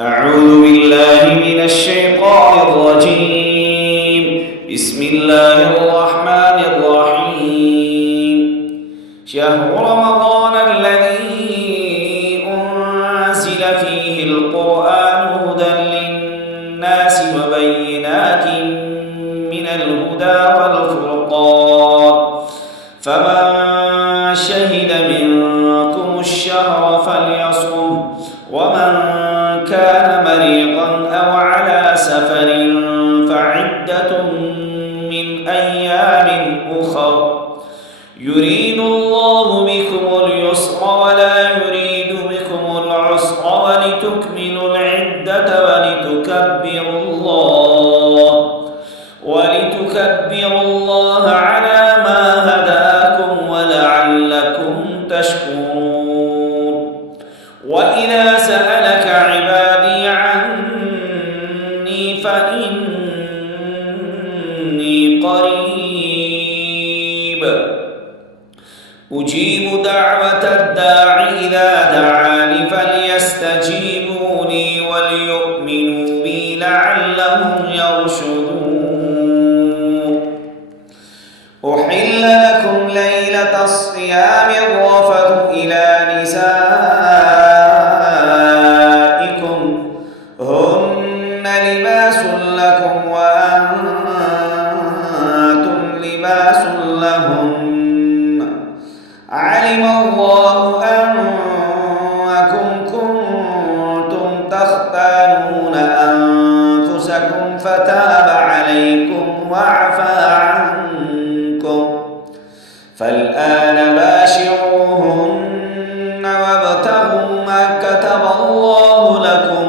أعوذ بالله من الشيطان الرجيم. بسم الله الرحمن الرحيم. شهر رمضان الذي أنزل فيه القرآن هدى للناس وبينات من الهدى والفرقان، فمن شهد منكم الشهر فليصم، ومن كان مريضا أو على سفر فعدة من أيام أخر، يريد الله بكم اليسر ولا يريد بكم العسر، ولتكملوا العدة ولتكبروا الله على ما هداكم ولعلكم تشكرون. وإذا سألك عبادي عني فإني قريب أجيب دعوة الداع إذا دعاني، فليستجيبوا لي وليؤمنوا بي لعلهم يرشدون. أحل لكم ليلة الصيام الرفث إلى نسائكم، هن لباس لكم وأنتم لباس لهن، علم الله أنكم كنتم تختانون أنفسكم فتاب عليكم وعفى عنكم، فالآن باشروهن وابتغوا ما كتب الله لكم،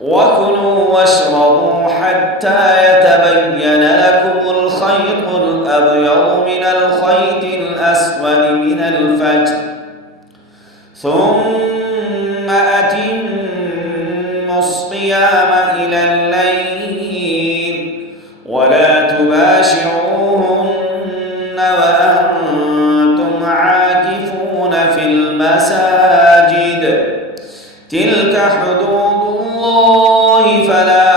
وكلوا واشربوا حتى يتبين لكم الخيط الأبيض من الخيط الأسود من الفجر، ثم أتموا الصيام إلى الليل، ولا تباشروهن وأنتم عاكفون في المساجد، تلك حدود الله فلا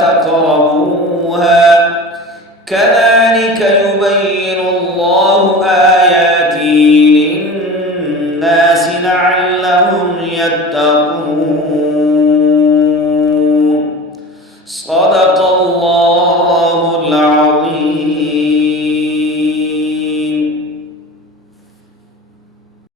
تقربوها، كذلك يبين الله آياته للناس لعلهم يتقون.